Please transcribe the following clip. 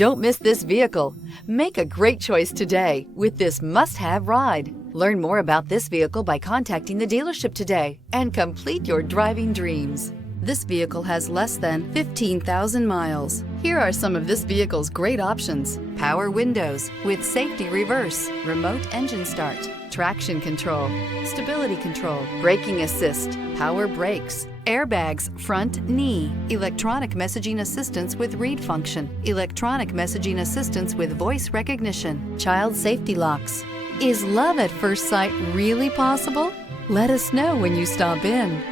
Don't miss this vehicle. Make a great choice today with this must-have ride. Learn more about this vehicle by contacting the dealership today and complete your driving dreams. This vehicle has less than 15,000 miles. Here are some of this vehicle's great options: power windows with safety reverse, remote engine start, traction control, stability control, braking assist, power brakes, airbags, front knee, electronic messaging assistance with read function, electronic messaging assistance with voice recognition, child safety locks. Is love at first sight really possible? Let us know when you stop in.